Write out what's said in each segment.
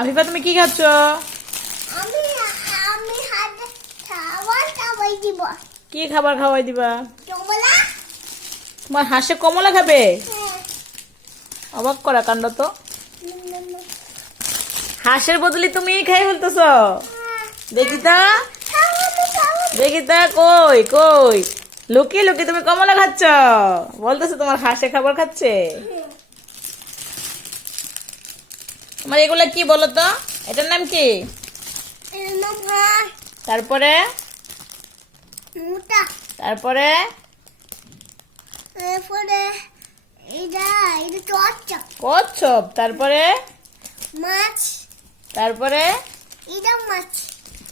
আফিফা তুমি কি খাচ্ছ? আমি আমি খাবার খাওয়াই দিব। কি খাবার খাওয়াই দিবা? তোমরা তোমার হাঁসে কমলা খাবে? হ্যাঁ। অবাক করা কাণ্ড তো। হাঁসের বদলে তুমি খাই ফেলতেছ? দেখি তা খাওয়াবো দেখি তা কই কই? লুকিয়ে লুকিয়ে তুমি কমলা খাচ্ছ? বলতেছো তোমার হাঁসে খাবার খাচ্ছে? তোমার এগুলা কি বলো তো এটার নাম কি? তারপরে? তারপরে? চচ্চা কচ্ছপ। তারপরে? মাছ তারপরে? মাছ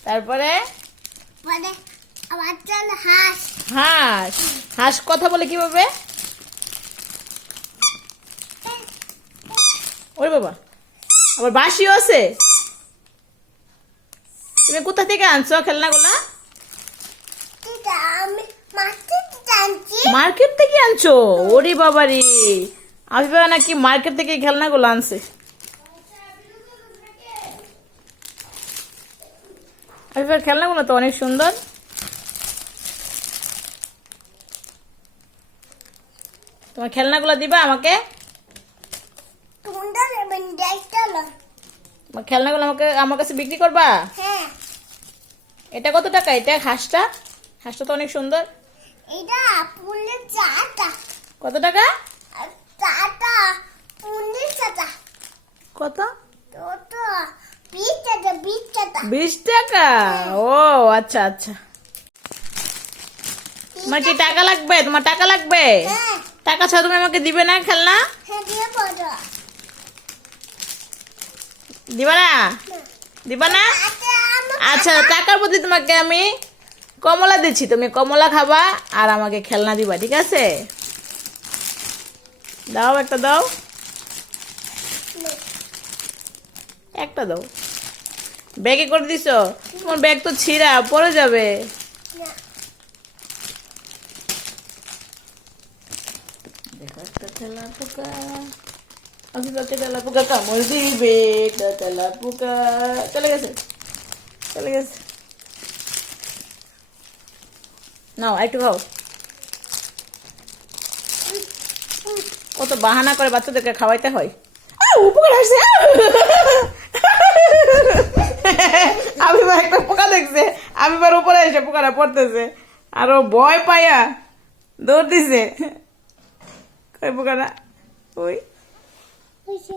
তারপরে? হাঁস। হাঁস হাঁস কথা বলে কীভাবে ওরে বাবা। আবার বাসিও আছে। তুমি কোথা থেকে আনছো খেলনাগুলা? আমি মার্কেট থেকে আনছো। ওরে বাবা রে আফিফা নাকি মার্কেট থেকে খেলনাগুলো আনছে। আফিফার খেলনাগুলো তো অনেক সুন্দর। তোমার খেলনাগুলো দিবা আমাকে তোমরা নেবেন চলো তোমার খেলনাগুলো আমাকে আমার কাছে বিক্রি করবা? হ্যাঁ। এটা কত টাকা? এটা হাঁসটা? হাঁসটা তো অনেক সুন্দর। এটা পুনের চাটা। কত টাকা? চাটা পুনের চাটা। কত? তো তো বিশ চাটা বিশ বিশ টাকা? ও আচ্ছা আচ্ছা। তোমার কি টাকা লাগবে? তোমার টাকা লাগবে? হ্যাঁ। টাকা ছাড়া তুমি আমাকে দিবে না খেলনা? হ্যাঁ দিয়ে পড়ো আচ্ছা টাকার প্রতি তোমাকে আমি কমলা দিচ্ছি। তুমি কমলা খাবা আর আমাকে খেলনা দিবা, ঠিক আছে? দাও একটা দাও। একটা দাও। ব্যাগে করে দিছো? তোমার ব্যাগ তো ছিঁড়া, পড়ে যাবে। পোকা। আমি বলতে তেলা পোকা কামড় দিবে তেলা পোকা চলে গেছে চলে গেছে নাও একটু খাও কত বাহানা করে বাচ্চাদেরকে খাওয়াইতে হয় উপকার আসছে আমি একটা পোকা দেখছে আমি বার উপরে এসে পোকাটা পড়তেছে আর ভয় পাইয়া দৌড় দিছে পোকাটা ওই ওই যে।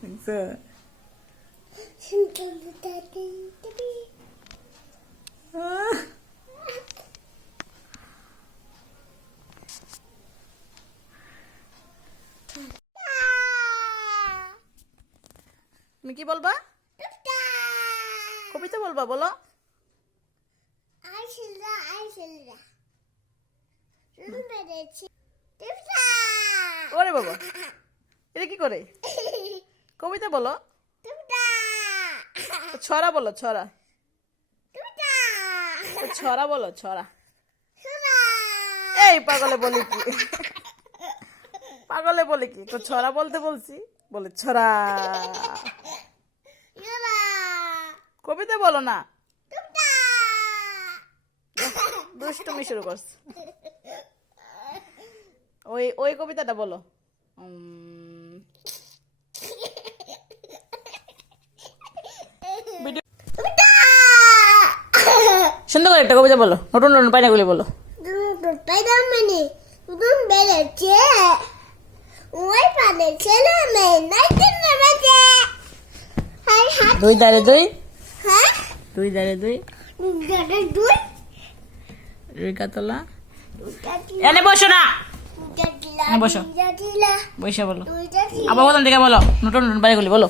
দেখছ? তুমি কি বলবা? কবিতা বলবা বলো। আইসিলরা শুধু বেড়েছি টিপটা ওরে বাবা। এটা কি করে? কবিতা বলো। ছড়া বলো ছড়া। ছড়া বলো ছড়া। এই পাগলে বলি কি? পাগলে বলে কি? তো ছড়া বলতে বলছি বলে ছড়া। কবিতা বলো না। দুষ্টুমি শুরু করছে। ওই ওই কবিতাটা বলো। সুন্দর করে একটা কবিতা বলো নতুন নতুন পাইনাগুলি বলো। দুই দাঁড়ে দুই। হ্যাঁ দুই দাঁড়ে দুই। দুই কাতলা এনে বসো না। বসো। বসে বলো। আবার প্রথম থেকে বলো। নতুন নতুন বাড়িগুলি বলো।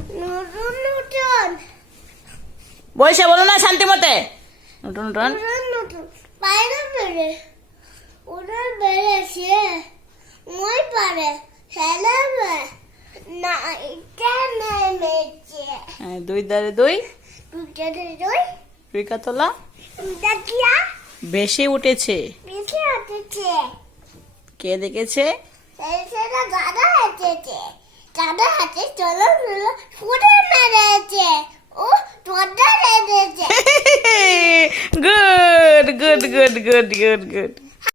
নতুন নতুন। বসে বলো না শান্তি মতে। নতুন নতুন। নতুন নতুন। পায়রা বেড়ে। ওরা বেড়েছে। পারে। নেমেছে। হ্যাঁ, দুই দুই। বেশি উঠেছে। বেশি হতেছে কে দেখেছে? দাদা হাতেছে দাদা হাতে চলো চলো ফুটে মেরেছে। ও দরজা good good good good good good